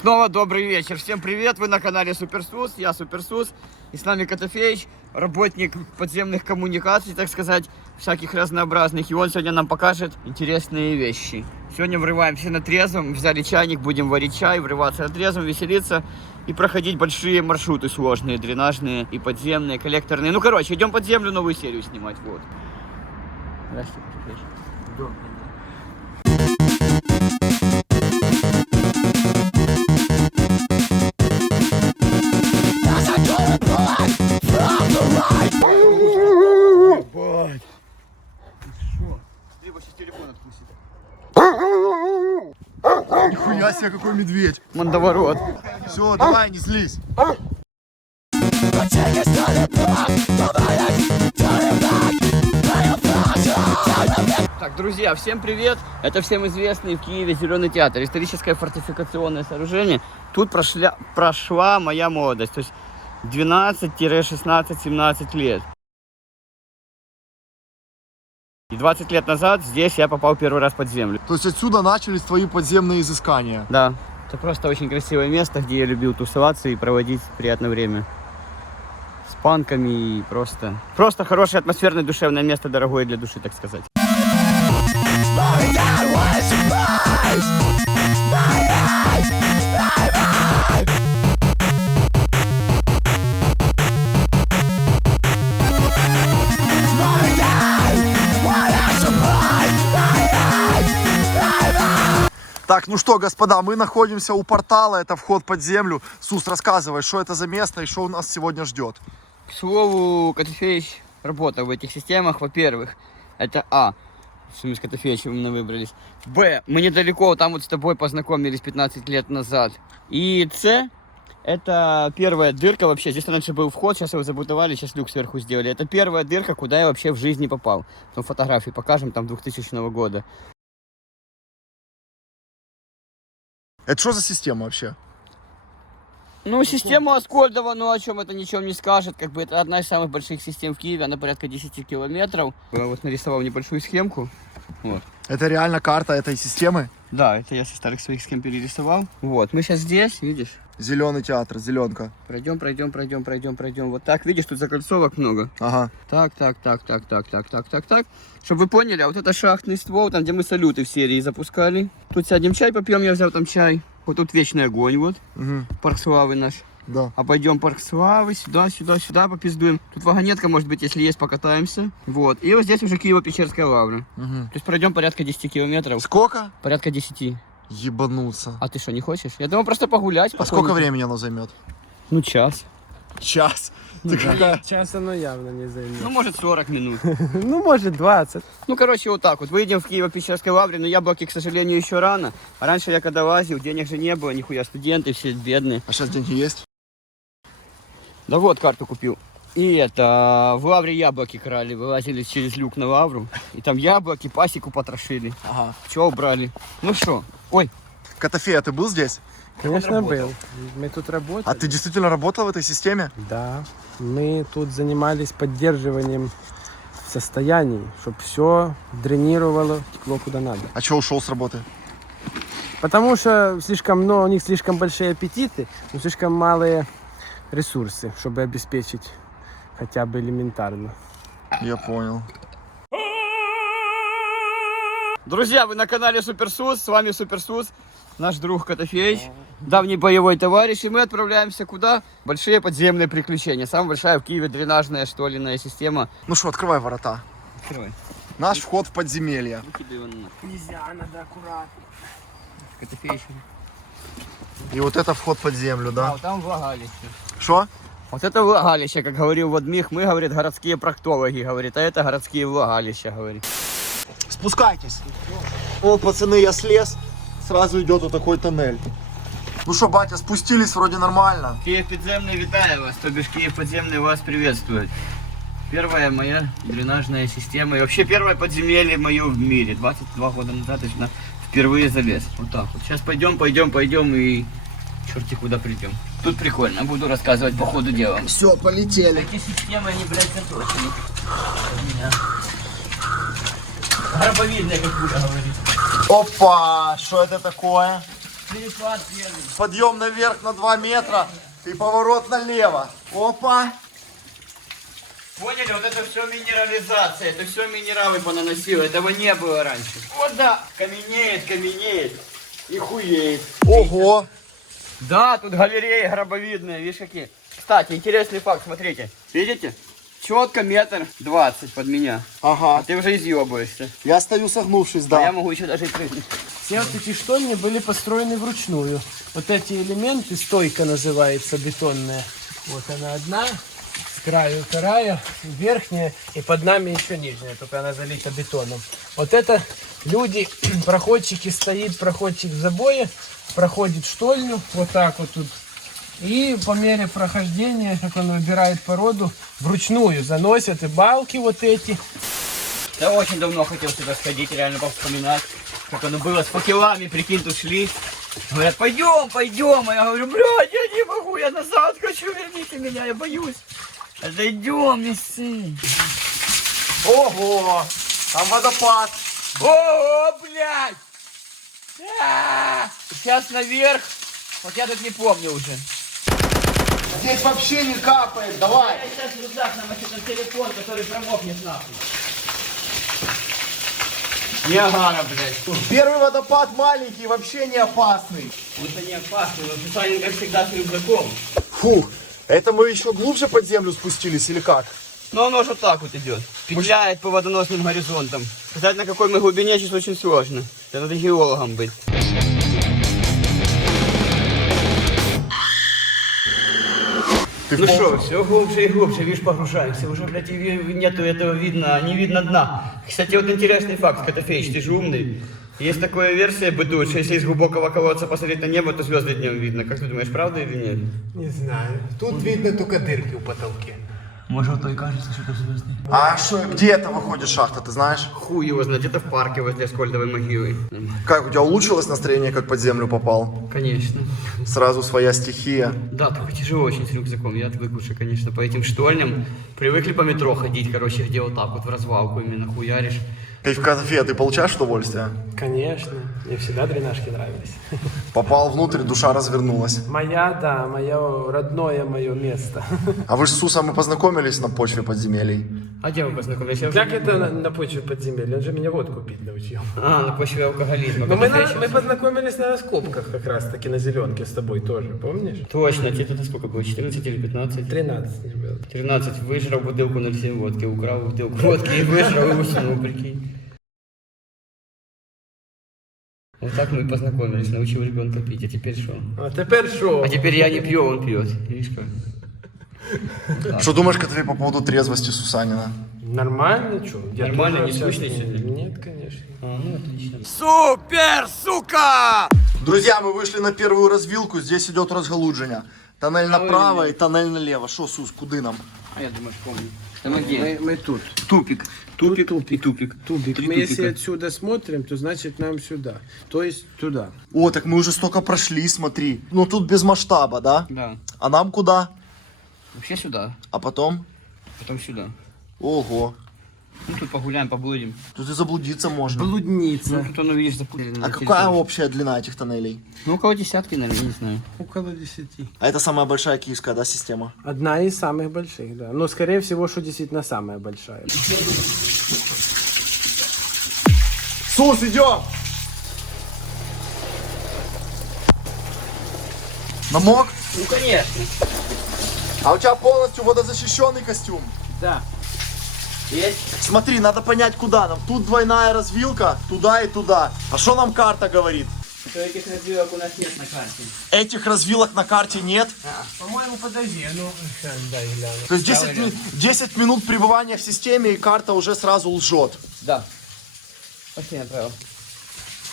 Снова добрый вечер. Всем привет, вы на канале Суперсус, я Суперсус. И с нами Котофеич, работник подземных коммуникаций, так сказать, всяких разнообразных. И он сегодня нам покажет интересные вещи. Сегодня врываемся на трезвом, взяли чайник, будем варить чай, врываться на трезвом, веселиться и проходить большие маршруты сложные, дренажные и подземные, коллекторные. Ну, короче, идем под землю новую серию снимать, вот. Здравствуйте, Котофеич. Добрый день. Ебать. Ты шо? Либо сейчас телефон отпустит. Нихуя себе, какой медведь. Мандоворот. Все, давай, не злись. Так, друзья, всем привет. Это всем известный в Киеве Зеленый театр. Историческое фортификационное сооружение. Тут прошла моя молодость. То есть 12-16-17 лет. И 20 лет назад здесь я попал первый раз под землю. То есть отсюда начались твои подземные изыскания? Да, это просто очень красивое место, где я любил тусоваться и проводить приятное время. С панками и просто хорошее атмосферное душевное место, дорогое для души, так сказать. Так, ну что, господа, мы находимся у портала, это вход под землю. Сус, рассказывай, что это за место и что у нас сегодня ждет. К слову, Котофеич работал в этих системах. Во-первых, это А, что мы с Котофеичем именно выбрались. Б, мы недалеко, там вот с тобой познакомились 15 лет назад. И С, это первая дырка вообще. Здесь раньше был вход, сейчас его забудовали, сейчас люк сверху сделали. Это первая дырка, куда я вообще в жизни попал. Потом фотографии покажем, там 2000 года. Это что за система вообще? Ну, система Аскольдова, ну о чем это ничем не скажет. Как бы это одна из самых больших систем в Киеве, она порядка 10 километров. Я вот нарисовал небольшую схемку. Вот. Это реально карта этой системы? Да, это я со старых своих схем перерисовал. Вот, мы сейчас здесь, видишь? Зеленый театр, зеленка. Пройдем. Вот так, видишь, тут закольцовок много. Ага. Так. Чтобы вы поняли, а вот это шахтный ствол, там где мы салюты в серии запускали. Тут сядем чай попьем, я взял там чай. Вот тут вечный огонь, вот. Угу. Парк Славы наш. Да. Обойдем Парк Славы, сюда попиздуем. Тут вагонетка, может быть, если есть, покатаемся. Вот. И вот здесь уже Киево-Печерская лавра. Угу. То есть пройдем порядка 10 километров. Сколько? Порядка 10. Ебануться. А ты что, не хочешь? Я думал просто погулять. А сколько времени оно займет? Ну, час. Час. Ну, Ты да. какая? Час оно явно не займет. Ну, может, 40 минут. Ну, может, 20. Ну, короче, вот так вот. Выйдем в Киево-Печерской лавре, но яблоки, к сожалению, еще рано. А раньше я когда лазил, денег же не было, нихуя, студенты все бедные. А сейчас деньги есть? Да вот, карту купил. И это, в лавре яблоки крали, вылазили через люк на лавру. И там яблоки, пасеку потрошили. Ага. Пчел брали. Ну что, ой. Котофей, а ты был здесь? Конечно, работал. был. Мы тут работали. А ты действительно работал в этой системе? Да. Мы тут занимались поддерживанием состояний, чтобы все дренировало, текло куда надо. А чего ушел с работы? Потому что у них слишком большие аппетиты, но слишком малые ресурсы, чтобы обеспечить хотя бы элементарно. Я понял. Друзья, вы на канале Суперсус, с вами Суперсус, наш друг Котофеич, давний боевой товарищ, и мы отправляемся куда? Большие подземные приключения. Самая большая в Киеве дренажная штольная система. Ну что, открывай ворота. Открывай. Наш вход в подземелье. Нельзя, надо аккуратно. Котофеич. И вот это вход под землю, А, да? вот там влагалище. Что? Вот это влагалище, как говорил Вадмих, мы, говорит, городские проктологи, говорит, а это городские влагалища, говорит. Спускайтесь. О, пацаны, я слез. Сразу идет вот такой тоннель. Ну что, батя, спустились, вроде нормально. Киев подземный витаю вас, то бишь Киев подземный вас приветствует. Первая моя дренажная система и вообще первое подземелье мое в мире. 22 года назад я впервые залез. Вот так вот. Сейчас пойдем и черти куда придем. Тут прикольно, буду рассказывать по ходу дела. Все, полетели. Эти системы, они, блядь, заточены. Гробовидные, как Буля говорит. Опа, что это такое? Перепад первый. Подъем наверх на 2 метра и поворот налево. Опа. Поняли, вот это все минерализация, это все минералы понаносило, этого не было раньше. Вот да, каменеет, каменеет и хуеет. Ого. Да, тут галереи гробовидные, видишь какие. Кстати, интересный факт, смотрите, видите? Четко 1,20 м под меня. А Ага. ты уже изъебываешься. Я стою согнувшись, А я да. могу еще даже и прыгнуть. Все вот эти штольни были построены вручную. Вот эти элементы, стойка называется бетонная. Вот она одна, с краю вторая, верхняя, и под нами еще нижняя, только она залита бетоном. Вот это люди, проходчики, стоит проходчик в забое, проходит штольню, вот так вот тут. И по мере прохождения, как он выбирает породу, вручную заносят и балки вот эти. Я очень давно хотел сюда сходить, реально повспоминать, как оно было с факелами, прикинь, тут шли. Говорят, пойдем, пойдем. А я говорю, блядь, я не могу, я назад хочу, верните меня, я боюсь. Зайдем, мессы. Ого. Там водопад. О, блядь! Сейчас наверх. Вот я тут не помню уже. Здесь вообще не капает. Давай. Я сейчас в рюкзак намочу на телефон, который промокнет нахуй. Ниагара, блядь. Первый водопад маленький, вообще не опасный. Это не опасно, но специально, как всегда, с рюкзаком. Фух. Это мы еще глубже под землю спустились или как? Но оно же вот так вот идет. Петляет по водоносным горизонтам. Сказать, на какой мы глубине, сейчас очень сложно. Это надо геологом быть. Ты Ну в пол- что, все глубже и глубже, видишь, погружаемся. Уже, блядь, и нету этого видно, не видно дна. Кстати, вот интересный факт, Котофеич, ты же умный. Есть такая версия бытует, что если из глубокого колодца посмотреть на небо, то звезды днем видно. Как ты думаешь, правда или нет? Не знаю. Тут видно только дырки в потолке. Может, вот то и кажется, что это звезды. А что, где это выходит шахта, ты знаешь? Хуй его знает, где-то в парке возле Аскольдовой могилы. Как, у тебя улучшилось настроение, как под землю попал? Конечно. Сразу своя стихия. Да, только тяжело очень с рюкзаком. Я отвык уже, конечно, по этим штольням. Привыкли по метро ходить, короче, где вот так вот в развалку именно хуяришь. Ты в кафе, ты получаешь удовольствие? Конечно. Мне всегда дренажки нравились. Попал внутрь, душа развернулась. Моя, да, мое родное мое место. А вы же с Сусом и познакомились на почве подземелий? А где вы познакомились? Я уже Как не это помню. на почве подземелья? Он же меня водку пить научил. А, на почве алкоголизма. Но мы, Котофеич. мы познакомились на раскопках как раз таки на зеленке с тобой тоже, помнишь? Точно, тебе тогда сколько было? 14 или 15? 13 не было. 13. Выжрал бутылку 0,7 водки, украл бутылку водки и выжрал и уснул, прикинь. Вот так мы и познакомились, научил ребенка пить, а теперь что? А тепер що? А теперь я не пью, он пьет. Видишь как? Что думаешь, Котофей, по поводу трезвости Сусанина? Нормально, что? Нормально, не скучно сегодня? Нет, конечно. Ну отлично. Супер, сука! Друзья, мы вышли на первую развилку, здесь идет разгалудження. Тоннель направо и тоннель налево. Шо, Сус, куди нам? А я думаю, помню. Там где? Мы тут. Тупик. Тупик, Тупик. и тупик. Тупик. Три Мы если тупика. отсюда смотрим, то значит нам сюда. То есть туда. О, так мы уже столько прошли, смотри. Ну тут без масштаба, да? Да. А нам куда? Вообще сюда, А потом? потом сюда. Ого. Ну тут погуляем, поблудим. Тут и заблудиться можно. Ну Блудница. тут оно, видишь, запутано. А какая общая длина этих тоннелей? Ну около десятки, наверное, не знаю. Около 10. А это самая большая киевская, да, система? Одна из самых больших, да. Но скорее всего, что действительно самая большая. Сус, идем! Намок? Ну конечно. А у тебя полностью водозащищенный костюм. Да. Есть? Смотри, надо понять, куда нам. Тут двойная развилка, туда и туда. А что нам карта говорит? Что этих развилок у нас нет на карте. Этих развилок на карте нет. По-моему, подожди, ну, дай гляну. То есть 10, Правильно. 10 минут пребывания в системе, и карта уже сразу лжет. Да. Пошли направо.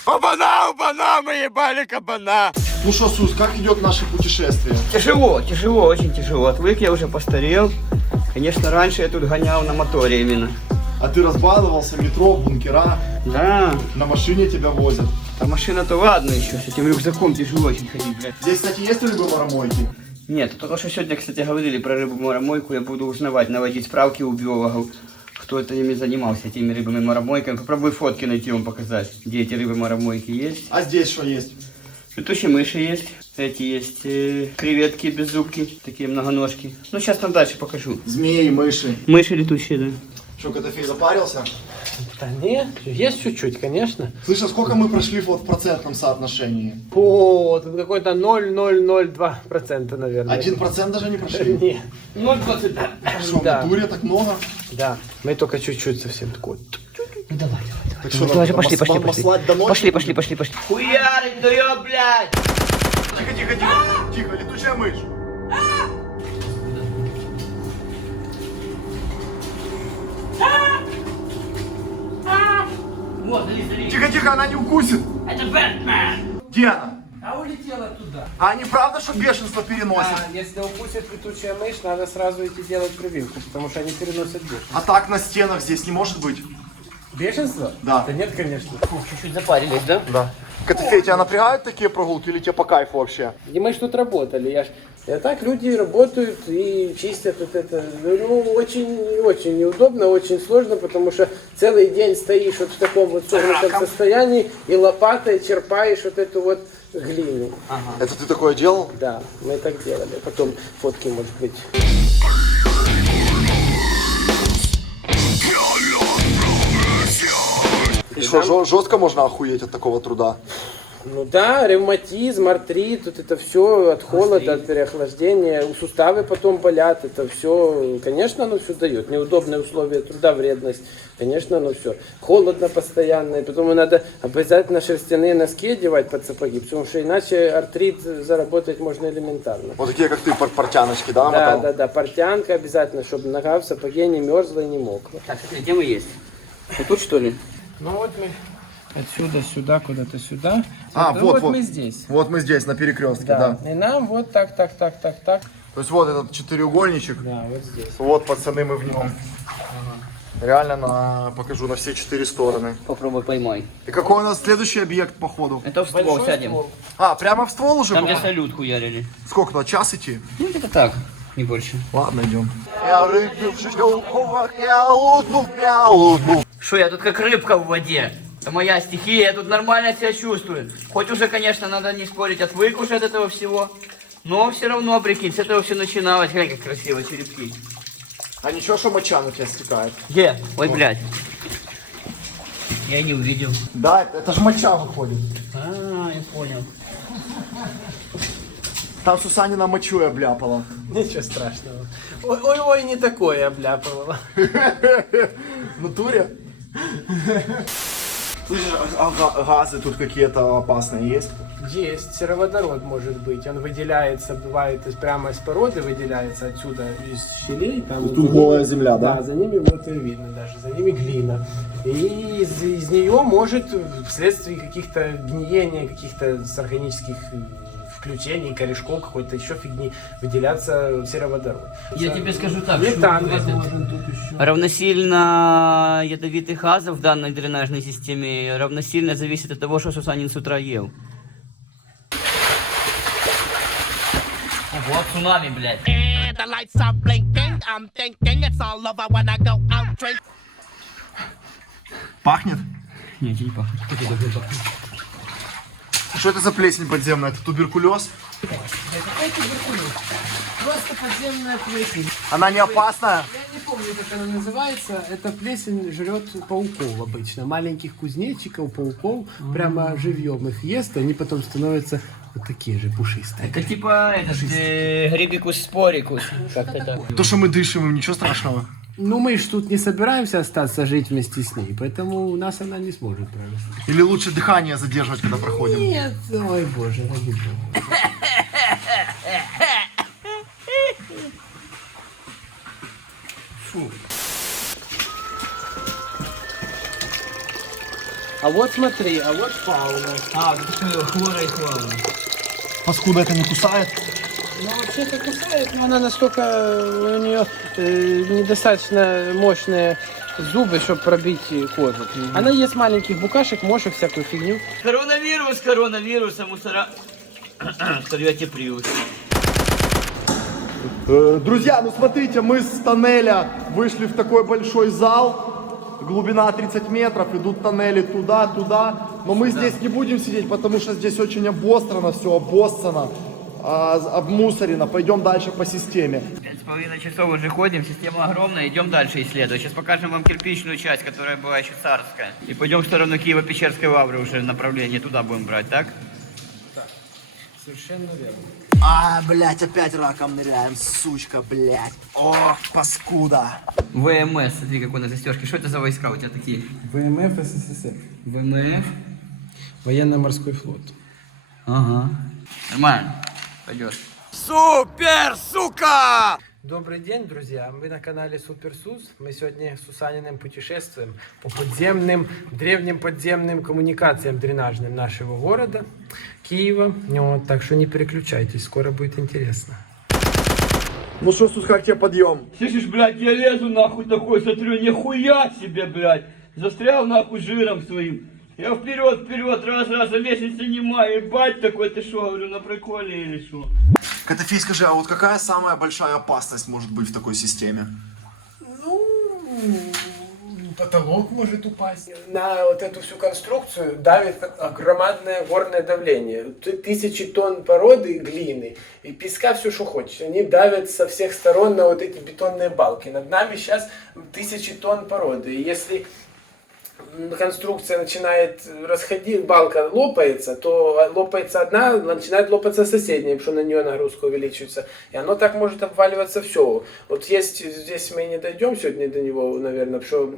Оба-на, мы ебали кабана! Ну что, Сус, как идет наше путешествие? Тяжело, тяжело, очень тяжело. Отвык, я уже постарел. Конечно, раньше я тут гонял на моторе именно. А ты разбаловался, метро, бункера, Да, на машине тебя возят. а машина-то ладно еще, с этим рюкзаком тяжело очень ходить, блядь. Здесь, кстати, есть рыбы-маромойки? Нет, только что сегодня, кстати, говорили про рыбу-маромойку, я буду узнавать, наводить справки у биологов, кто это ими занимался, этими рыбами-маромойками. Попробуй фотки найти вам показать, где эти рыбы-маромойки есть. А здесь что есть? Летучие мыши есть. Эти есть креветки беззубки, такие многоножки. Ну, сейчас там дальше покажу. Змеи, мыши. Мыши летучие, да. Что, Котофей запарился? Да нет, есть чуть-чуть, конечно. Слышь, а сколько мы прошли вот в процентном соотношении? О, тут какой-то 0,002%, наверное. 1% даже не прошли? Нет. 0,22. Что, в Да. натуре так много? Да, мы только чуть-чуть совсем такой. Ну, давай. Так что, Давай, там, пошли. маслать до ночи? Пошли. Хуярить, да я, блядь! Тихо, летучая мышь. Вот, залезь. Тихо, она не укусит. Это Бэтмен! Где она? А улетела туда. А они правда, что бешенство переносят? Если укусит летучая мышь, надо сразу идти делать прививку, потому что они переносят бешенство. А так на стенах здесь не может быть? Бешенство? Да. Да нет, конечно. Чуть-чуть запарились, да? Да. Котофей, тебя напрягают такие прогулки или тебе по кайфу вообще? И мы ж тут работали, а так люди работают и чистят вот это. Ну, очень неудобно, очень сложно, потому что целый день стоишь вот в таком вот согнутом состоянии и лопатой черпаешь вот эту вот глину. Это ты такое делал? Да, мы так делали. Потом фотки, может быть. И что, жестко можно охуеть от такого труда? Ну да, ревматизм, артрит, вот это все от холода, от переохлаждения, суставы потом болят, это все, конечно, оно все дает. Неудобные условия труда, вредность, конечно, оно все. Холодно постоянно, и потом надо обязательно шерстяные носки одевать под сапоги, потому что иначе артрит заработать можно элементарно. Вот такие, как ты, портяночки, да, намотал? Да, портянка обязательно, чтобы нога в сапоге не мерзла и не мокла. Так, смотри, где мы есть? Вот тут, что ли? Ну вот мы отсюда сюда, куда-то сюда. А, вот. мы здесь. Вот мы здесь, на перекрестке, да. И нам вот так. То есть вот этот четыреугольничек. Да, вот здесь. Вот, пацаны, мы в нем. Реально покажу на все 4 стороны. Попробуй поймай. И какой у нас следующий объект по ходу? Это в ствол Большой сядем. ствол. А, прямо в ствол уже? Там, где попал? салют хуярили. Сколько туда, час идти? Ну, где-то так, не больше. Ладно, идем. Я рыбу в шлюпках, я лутну. Что, я тут как рыбка в воде. Это моя стихия, я тут нормально себя чувствую. Хоть уже, конечно, надо не спорить, отвык уже от этого всего. Но все равно, прикинь, с этого все начиналось. Глянь, как красиво, черепки. А ничего, что моча на тебя стекает? Где? Ой, блядь. Я не увидел. Да, это же моча выходит. А, я понял. Там Сусанина мочу я обляпала. Ничего страшного. Ой, не такое обляпывала. В натуре? Слышишь, а газы тут какие-то опасные есть? Есть, сероводород может быть. Он выделяется, бывает прямо из породы, выделяется отсюда из щелей. Там Тут голая земля, да? Да, за ними вот и видно даже, за ними глина. И из нее может вследствие каких-то гниения, каких-то органических включений, корешков, какой-то еще фигни выделяться сероводород. Я тебе скажу так, Метан что возможен тут еще. равносильно ядовитых газов в данной дренажной системе равносильно зависит от того, что Сусанин с утра ел. Вот цунами, блядь. The lights are blinking. I'm thinking it's all over when I go out drink. Пахнет? Нет, не пахнет. Что это за плесень подземная? Это туберкулез? Просто подземная плесень. Она не опасная? Я не помню, как она называется. Эта плесень жрет пауков обычно. Маленьких кузнечиков, пауков. Прямо живьем их ест. Они потом становятся вот такие же пушистые. Это типа грибикус спорикус. Как-то так. То, что мы дышим, им ничего страшного. Ну, мы ж тут не собираемся остаться жить вместе с ней, поэтому у нас она не сможет правильно. Или лучше дыхание задерживать, когда проходим? Нет, ой боже, ради бога. Фу. А вот смотри, а вот фауна. А, это что, хлора и хлора. Паскуда это не кусает? Ну, вообще-то кусает, но она настолько, у нее недостаточно мощные зубы, чтобы пробить кожу. Она ест маленьких букашек, мошек, всякую фигню. Коронавирус, мусора. Сорвете приус. Друзья, ну смотрите, мы с тоннеля вышли в такой большой зал. глубина 30 метров, идут тоннели туда, туда. Но мы здесь не будем сидеть, потому что здесь очень обострано все, обоссано, обмусорено. Пойдем дальше по системе. 5,5 часов уже ходим, система огромная, идем дальше исследовать. Сейчас покажем вам кирпичную часть, которая была еще царская. И пойдем в сторону Киево-Печерской лавры уже направление, туда будем брать, так? Совершенно верно. А, блядь, опять раком ныряем, сучка, блядь. Ох, паскуда. ВМС, смотри, какой на застежке. Что это за войска у тебя такие? ВМФ СССР. ВМФ? Военно-морской флот. Ага. Нормально. Пойдет. Супер, сука! Добрый день, друзья! Вы на канале Супер Сус. Мы сегодня с Сусаниным путешествуем по подземным, древним подземным коммуникациям дренажным нашего города, Киева. Вот, так что не переключайтесь, скоро будет интересно. Ну что, Сус, как тебе подъем? Слышишь, блядь, я лезу нахуй такой, смотрю, нихуя себе, блядь. Застрял нахуй жиром своим. Я вперед, раз, а лестницы нема, ебать такой, ты шо, говорю, на приколе или шо? Котофей, скажи, а вот какая самая большая опасность может быть в такой системе? Ну, потолок может упасть. На вот эту всю конструкцию давит громадное горное давление. 1000 тонн породы глины и песка, все, что хочешь. Они давят со всех сторон на вот эти бетонные балки. Над нами сейчас 1000 тонн породы. И если конструкция начинает расходить, балка лопается, то лопается одна, начинает лопаться соседняя, потому что на нее нагрузка увеличивается. И оно так может обваливаться все. Вот есть, здесь мы не дойдем сегодня до него, наверное, потому что,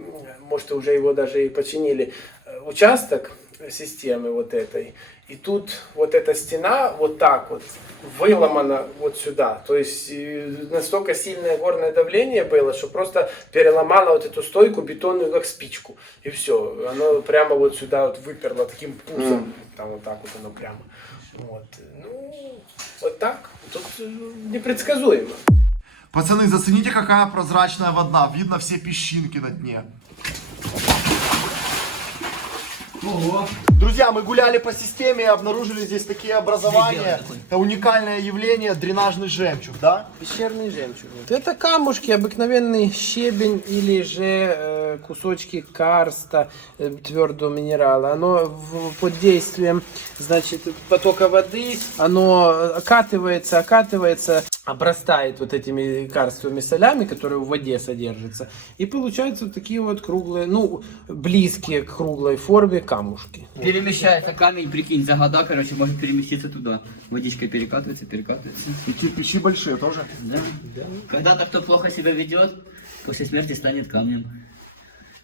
может, уже его даже и починили, участок системы вот этой. И тут вот эта стена вот так вот выломана вот сюда. То есть настолько сильное горное давление было, что просто переломало вот эту стойку бетонную как спичку. И все. Оно прямо вот сюда вот выперло таким пузом. Там вот так вот оно прямо. Вот. Ну, вот так. Тут непредсказуемо. Пацаны, зацените, какая прозрачная вода. Видно все песчинки на дне. Ого. Друзья, мы гуляли по системе и обнаружили здесь такие образования. Это уникальное явление, дренажный жемчуг, да? Пещерный жемчуг. Это камушки, обыкновенный щебень или же кусочки карста, твердого минерала. Оно под действием, значит, потока воды, оно окатывается, обрастает вот этими карстовыми солями, которые в воде содержатся. И получаются вот такие вот круглые, ну, близкие к круглой форме камушки. Перемещается камень, прикинь, за года, короче, может переместиться туда. Водичка перекатывается. И кирпичи большие тоже. Да? Да. Когда-то кто плохо себя ведет, после смерти станет камнем.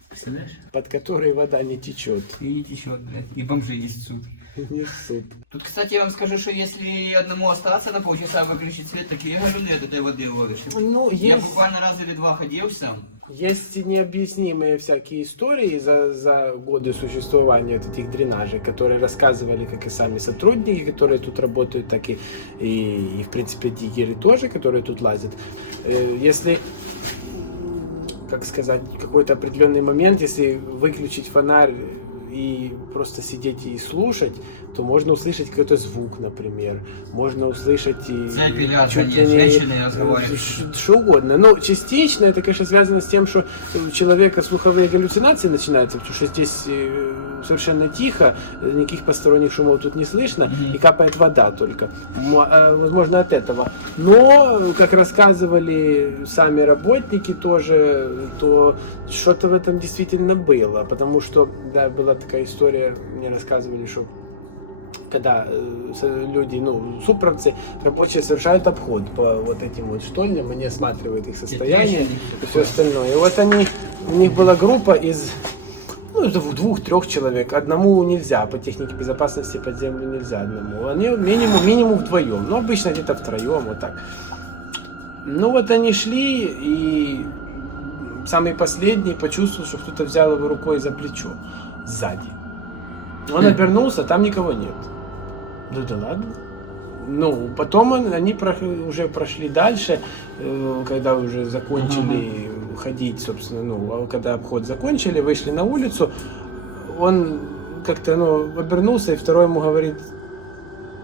Представляешь? Под которой вода не течет. И не течет, блядь. И бомжи несут. Несут. Тут, кстати, я вам скажу, что если одному остаться на полчаса выключить свет, так и галюны от этой воды ловишь. Ну, Я есть... буквально раз или два ходил сам. Есть необъяснимые всякие истории за годы существования вот этих дренажей, которые рассказывали как и сами сотрудники, которые тут работают, так и в принципе, диггеры тоже, которые тут лазят. Если, как сказать, какой-то определенный момент, если выключить фонарь и просто сидеть и слушать, то можно услышать какой-то звук, например. Можно услышать и женщины разговаривают. Что угодно. Но частично это, конечно, связано с тем, что у человека слуховые галлюцинации начинаются, потому что здесь совершенно тихо, никаких посторонних шумов тут не слышно, и капает вода только. Возможно, от этого. Но, как рассказывали сами работники тоже, то что-то в этом действительно было. Потому что, да, была такая история, мне рассказывали, что когда люди, ну, супровцы, рабочие совершают обход по вот этим вот штольням, они осматривают их состояние и все остальное. И вот они, у них была группа из, ну, 2-3 человек. Одному нельзя, по технике безопасности под землю нельзя одному. Они минимум вдвоем, но обычно где-то втроем, вот так. Ну вот они шли, и самый последний почувствовал, что кто-то взял его рукой за плечо, сзади. Он обернулся, там никого нет. Да ладно. Ну, потом они уже прошли дальше, когда уже закончили ходить, собственно, ну, когда обход закончили, вышли на улицу, он как-то, ну, обернулся, и второй ему говорит: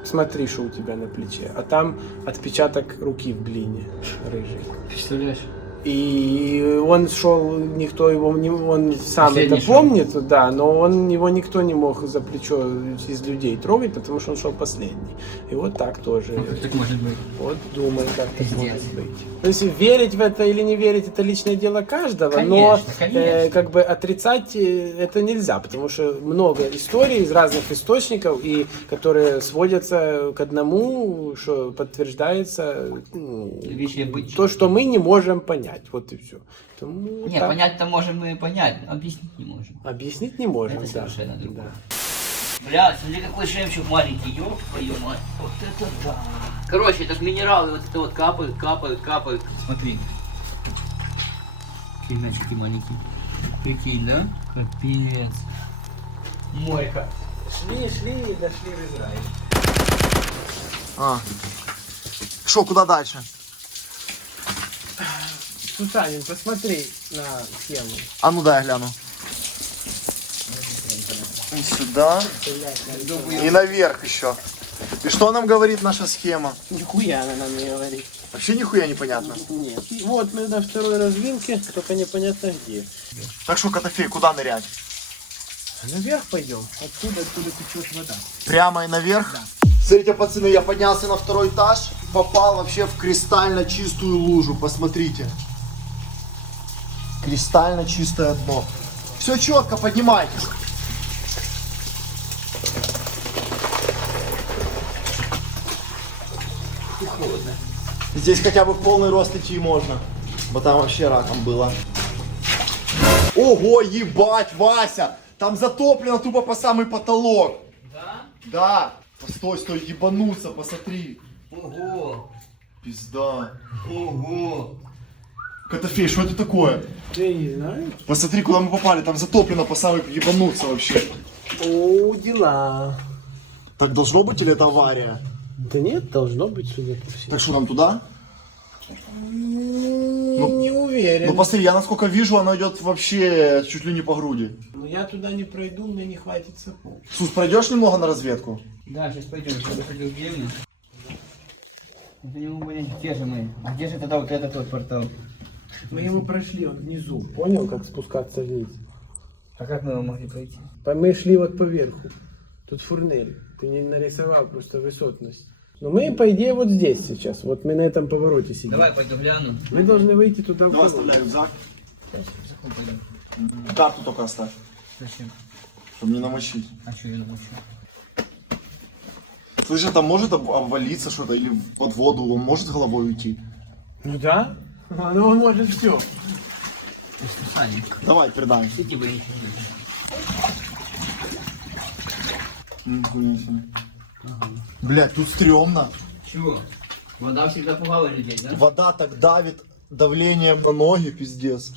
смотри, что у тебя на плече. А там отпечаток руки в глине рыжий. Представляешь? И он шел, никто его не, он сам Последний это шел. помнит, да, но его никто не мог за плечо из людей трогать, потому что он шел последний. И вот так тоже. Так может быть. Вот думай, как так Пиздец. может быть. То есть верить в это или не верить, это личное дело каждого, Конечно, но конечно. как бы отрицать это нельзя, потому что много историй из разных источников, и которые сводятся к одному, что подтверждается Вещи быть. то, что мы не можем понять. Вот и все. Поэтому Не, так. понять-то можем мы понять, но объяснить не можем. Объяснить не можем. Это да. совершенно другое. Да. Бля, смотри, какой жемчуг маленький, ёб твою мать. Вот это да. Короче, это ж минералы, вот это вот капают, капают, капают. Смотри. Какие мячики маленькие. Прикинь, да? Капец. Мойка. Шли и дошли в Израиль. Что, куда дальше? Сусанин, посмотри на схему. А ну дай я гляну. И сюда. И наверх еще. И что нам говорит наша схема? Нихуя она нам не говорит. Вообще нихуя непонятно. Нет. И вот мы на второй развилке, только непонятно где. Так что, Котофей, куда нырять? Наверх пойдем. Оттуда течет вода. Прямо и наверх? Смотрите, пацаны, я поднялся на второй этаж, попал вообще в кристально чистую лужу. Посмотрите. Кристально чистое дно. Все четко, поднимайтесь. Здесь хотя бы в полный рост идти можно. Бо там вообще раком было. Ого, ебать, Вася! Там затоплено тупо по самый потолок. Да? Да. Стой, стой, ебануться, посмотри. Ого. Пизда. Ого. Котофей, что это такое? Я не знаю. Посмотри, куда мы попали. Там затоплено по самый ебануться вообще. О, дела. Так должно быть или это авария? Да нет, должно быть, судя по всему. Так что нам туда? Не уверен. Ну посмотри, я насколько вижу, она идет вообще чуть ли не по груди. Но я туда не пройду, мне не хватит сапог. Сус, пройдешь немного на разведку? Да, сейчас пойдем, чтобы ходил в деревню. Это не могу понять, где же мы? А где же тогда вот этот вот портал? Мы его прошли, он внизу. Понял, как спускаться вниз? А как мы его могли пройти? Мы шли вот поверху. Тут фурнель. Ты не нарисовал просто высотность. Но мы, по идее, вот здесь сейчас. Вот мы на этом повороте сидим. Давай пойду гляну. Мы должны выйти туда в Давай колонну. оставляй рюкзак. Сейчас, рюкзаком пойдем. Карту только оставь, Зачем? чтобы не намочить. А что я научу? Слышь, а там может обвалиться что-то или под воду, он может головой уйти? Ну да. Оно может все. Саник, Давай, передай. иди бы. Нихуя себе. Блядь, тут стрёмно. Чего? Вода всегда пугала людей, да? Вода так давит давлением на ноги, пиздец.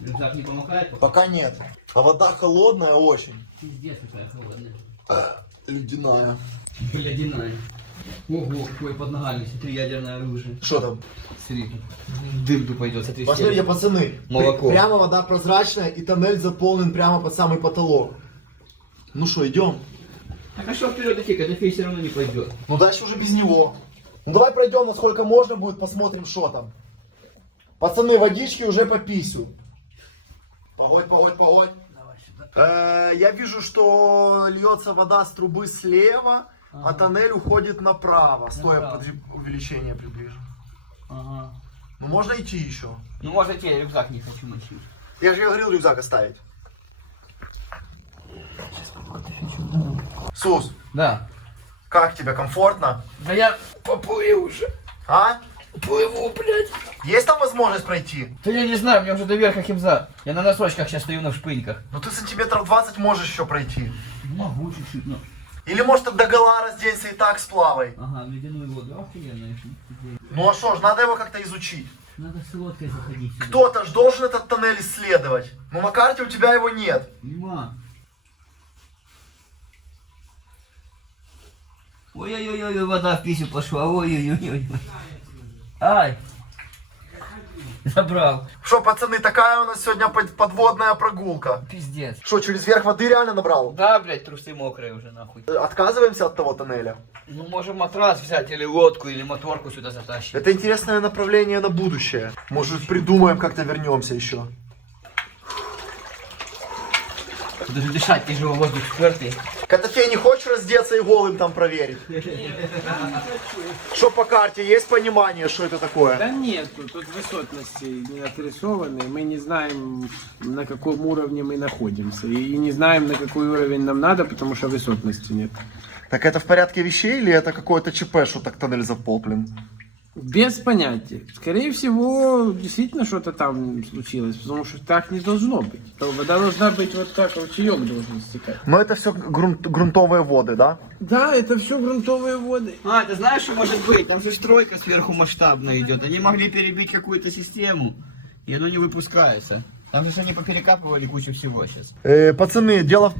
Рюкзак не помогает? Пока нет. А вода холодная очень. Пиздец какая холодная. Ледяная. Ледяная. Ого, какой под ногами, смотри, ядерное оружие. Что там? Смотри, дырку пойдет, смотри. Посмотрите, стенка. пацаны. Молоко. Прямо вода прозрачная и тоннель заполнен прямо под самый потолок. Ну что, идем? Так а что вперед идти, Котофей все равно не пойдет. Ну дальше уже без него. Ну давай пройдем, насколько можно будет, посмотрим, что там. Пацаны, водички уже по писю. Погодь, погодь, погодь. Я вижу, что льется вода с трубы слева, а тоннель уходит направо. Стой, я увеличение приближу. Ага. Ну можно идти еще. Ну может я рюкзак не хочу мочить. Я же говорил рюкзак оставить. Сус, Да. как тебе, комфортно? Да я поплыл уже. А? Плыву, блядь. Есть там возможность пройти? Да я не знаю, мне уже до верха химза. Я на носочках сейчас стою на шпыньках. Ну ты сантиметров 20 можешь еще пройти. Могу чуть-чуть, но... Или может до гола разденься и так сплавай. Ага, ледяную воду, охуенно. Ну а что ж, надо его как-то изучить. Надо с лодкой заходить сюда. Кто-то ж должен этот тоннель исследовать. Но на карте у тебя его нет. Нема. Ой-ой-ой, вода в писю пошла. Ой-ой-ой. Ай. Забрал. Что, пацаны, такая у нас сегодня подводная прогулка. Пиздец. Что, через верх воды реально набрал? Да, блядь, трусы мокрые уже нахуй. Отказываемся от того тоннеля? Ну, можем матрас взять, или лодку, или моторку сюда затащить. Это интересное направление на будущее. Может, придумаем, как-то вернемся еще. Даже дышать тяжело, воздух спёртый. Котофей, не хочешь раздеться и голым там проверить? Что по карте? Есть понимание, что это такое? Да нет, тут высотности не отрисованы. Мы не знаем, на каком уровне мы находимся. И не знаем, на какой уровень нам надо, потому что высотности нет. Так это в порядке вещей или это какое-то ЧП, что так тоннель заполплен? Без понятия. Скорее всего, действительно что-то там случилось, потому что так не должно быть. Вода должна быть вот так, ручеек должен стекать. Но это все грунтовые воды, да? Да, это все грунтовые воды. А, ты знаешь, что может быть? Там же стройка сверху масштабная идет. Они могли перебить какую-то систему, и оно не выпускается. Там же они поперекапывали кучу всего сейчас. Пацаны, дело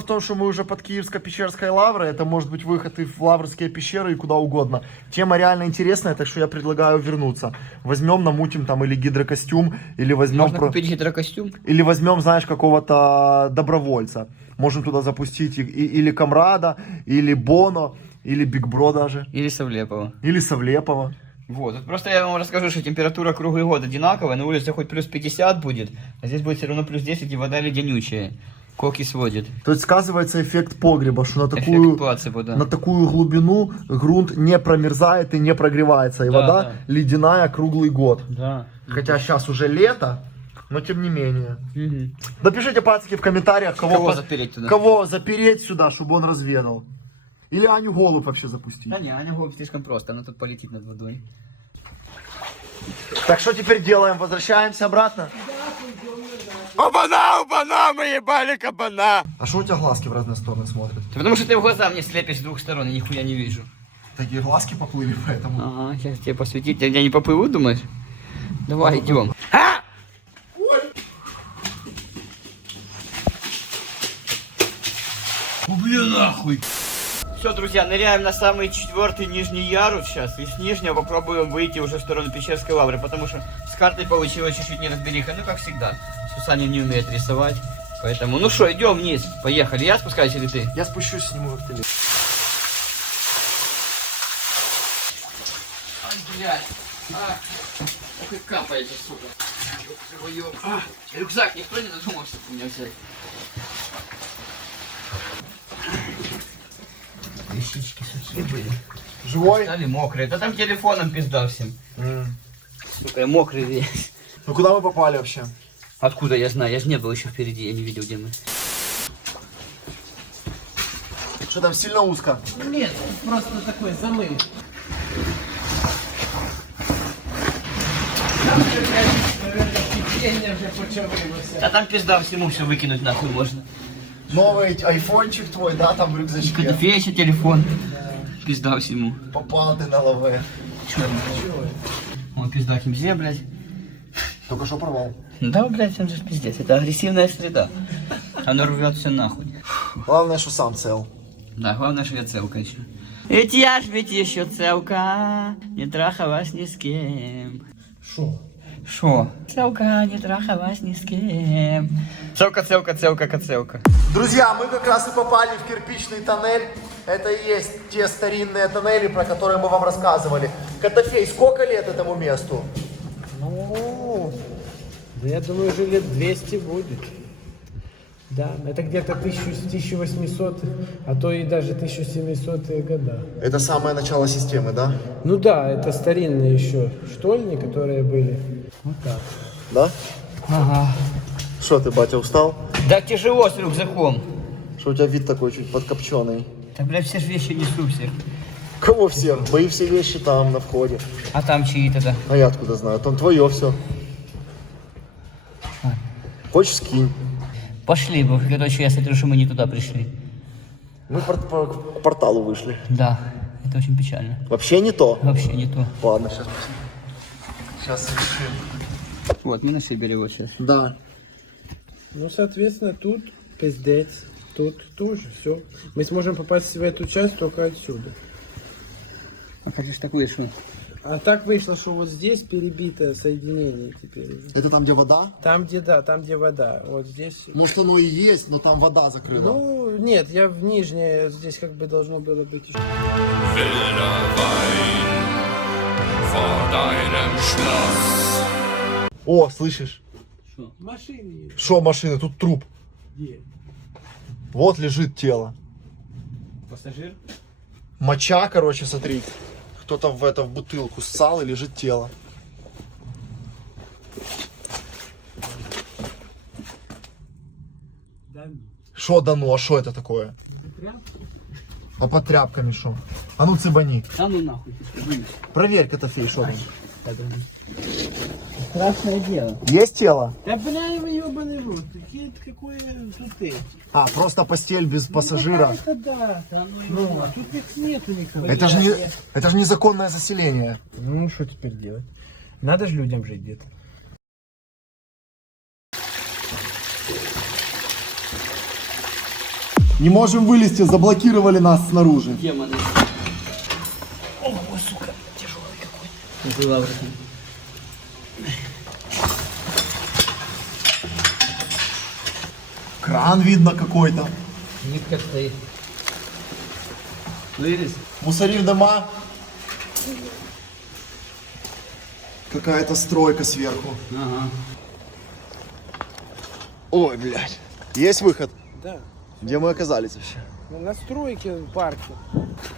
в том, что мы уже под Киевско-Печерской лаврой. Это может быть выход и в Лаврские пещеры, и куда угодно. Тема реально интересная, так что я предлагаю вернуться. Возьмем, намутим там или гидрокостюм, или возьмем... Можно купить гидрокостюм? Или возьмем, знаешь, какого-то добровольца. Можем туда запустить или Камрада, или Боно, или Биг Бро даже. Или Савлепова. Или Савлепова. Вот, вот просто я вам расскажу, что температура круглый год одинаковая, на улице хоть плюс 50 будет, а здесь будет все равно плюс 10 и вода леденючая. Коки сводит. То есть сказывается эффект погреба, что Эффект плацебо, да. на такую глубину грунт не промерзает и не прогревается. И Да, вода да. ледяная круглый год. Да. Хотя сейчас уже лето, но тем не менее. Угу. Напишите, пацаны, в комментариях, Кого запереть туда? кого запереть сюда, чтобы он разведал. Или Аню Голубь вообще запустить. Да не, Аня Голубь слишком просто, она тут полетит над водой. Так что теперь делаем? Возвращаемся обратно? Оба-на, оба-на, мы ебали кабана! А что у тебя глазки в разные стороны смотрят? Потому что ты в глаза мне слепишь с двух сторон, и нихуя не вижу. Такие глазки поплыли, поэтому... Ага, сейчас тебе посветить, я не поплыву, думаешь? Давай, идем. Блин, нахуй! Все, друзья, ныряем на самый 4-й нижний ярус сейчас. И с нижнего попробуем выйти уже в сторону Печерской лавры, потому что с картой получилось чуть-чуть неразбериха. Ну, как всегда. Сусанин не умеет рисовать. Поэтому, ну что, идем вниз. Поехали. Я спускаюсь или ты? Я спущусь, сниму вертолет. Ай, блядь. Ох и капает, сука. Рюкзак никто не додумался у меня взять. Вещички сухие были. Живой? Стали мокрые. Да там телефоном пизда всем. Сука, я мокрый весь. Ну куда мы попали вообще? Откуда я знаю? Я же не был еще впереди, я не видел, где мы. Что там сильно узко? Нет, просто такой замыл. Там же, наверное, кипение уже почавилося. А там пизда всему все выкинуть нахуй можно. Новый айфончик твой, да, там в рюкзачке. Котофей еще телефон. Пизда всему. Попал ты на лаве. Черный. Он пизда химзе, блядь. Только что порвал. Да, блядь, он же пиздец. Это агрессивная среда. Оно рвет все нахуй. Главное, что сам цел. Да, главное, что я целка еще. Ведь я ж ведь еще целка, не трахалась ни с кем. Шо? Шо? Целка, не трахалась ни с кем. Целка, целка, целка, коцелка. Друзья, мы как раз и попали в кирпичный тоннель. Это и есть те старинные тоннели, про которые мы вам рассказывали. Котофей, сколько лет этому месту? Ну, да я думаю, уже лет 200 будет. Да, это где-то 1800, а то и даже 1700-е года. Это самое начало системы, да? Ну да, это старинные еще штольни, которые были. Вот так. Да? Ага. Что ты, батя, устал? Да тяжело с рюкзаком. Что у тебя вид такой чуть подкопченый? Да, блядь, все ж вещи несу всех. Кого всех? Мои все вещи там, на входе. А там чьи тогда? А я откуда знаю? Там твое все. Хочешь, скинь. Пошли, бо, короче, я смотрю, что мы не туда пришли. Мы по порталу вышли. Да, это очень печально. Вообще не то. Вообще не то. Ладно, сейчас решим. Вот, мы нашибили вот сейчас. Да. Ну, соответственно, тут пиздец, тут тоже все. Мы сможем попасть в эту часть только отсюда. А как же так вышло? А так вышло, что вот здесь перебито соединение теперь. Это там, где вода? Там, где, да, там, где вода. Вот здесь... Может оно и есть, но там вода закрыла. Ну, нет, я в нижнее, здесь как бы должно было быть еще. Wilder Wein vor deinem Schloss. О, слышишь? Машины есть. Шо машины? Тут труп. Где? Вот лежит тело. Пассажир? Моча, короче, смотри. Кто-то в бутылку ссал и лежит тело. Да, Шо дано? А шо это такое? А под тряпками шо? А ну цыбани. А ну нахуй. Проверь, Котофей, шо там. Страшное дело. Есть тело? Да бля, вы ебаный в рот. Какое тут эти? А, просто постель без пассажира. Это да. Ну, а тут их нету никого. Это же незаконное заселение. Ну, что теперь делать? Надо же людям жить где-то. Не можем вылезти, заблокировали нас снаружи. Демоны. Ого, сука, тяжелый какой. Называл же. Кран видно какой-то. Нитка стоит. Вылез. Мусорим дома. Какая-то стройка сверху. Ага. Ой, блядь. Есть выход? Да. Где мы оказались вообще? На стройке в парке.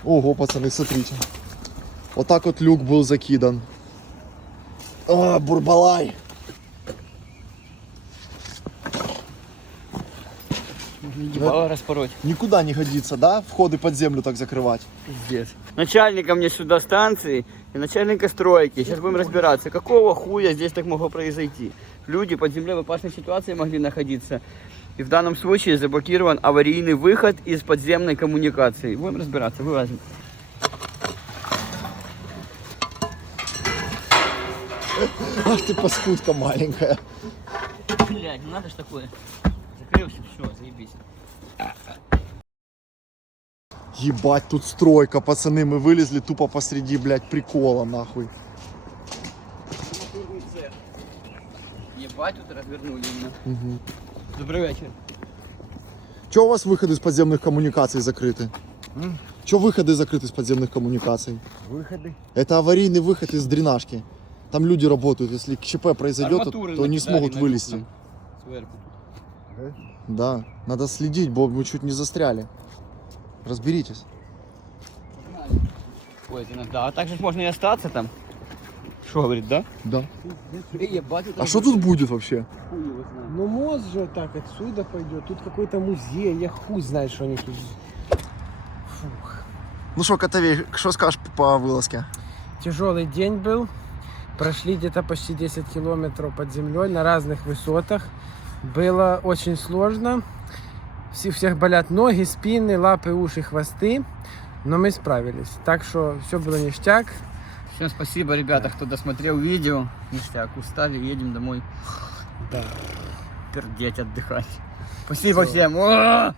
Ого, пацаны, смотрите. Вот так вот люк был закидан. А, бурбалай. Ебало распороть. Никуда не годится, да? Входы под землю так закрывать. Пиздец. Начальника мне сюда станции и начальника стройки. Сейчас будем разбираться, какого хуя здесь так могло произойти. Люди под землей в опасной ситуации могли находиться. И в данном случае заблокирован аварийный выход из подземной коммуникации. Будем разбираться, вылазим. Ах ты паскудка маленькая. Блядь, не надо ж такое. Закрылся, все, заебись. Ебать, тут стройка, пацаны, мы вылезли тупо посреди, блядь, прикола, нахуй. Ебать, тут развернули именно. Добрый вечер. Че у вас выходы из подземных коммуникаций закрыты? Че выходы закрыты из подземных коммуникаций? Выходы. Это аварийный выход из дренажки. Там люди работают, если ЧП произойдет, то они смогут вылезти. Сверху. Да, надо следить, бо мы чуть не застряли. Разберитесь. Ой, это да, а так же можно и остаться там. Что говорит, да? Да. Ебать, тут А что тут будет вообще? хуй его знает. Ну мост же так отсюда пойдет. Тут какой-то музей. Я хуй знаю, что они тут. Ну что, Котовей, что скажешь по вылазке? Тяжелый день был. Прошли где-то почти 10 километров под землей на разных высотах. Было очень сложно. Всех болят ноги, спины, лапы, уши, хвосты. Но мы справились. Так что все было ништяк. Всем спасибо, ребята, кто досмотрел видео. Ништяк, устали, едем домой. Да. Пердеть, отдыхать. Спасибо всем. О!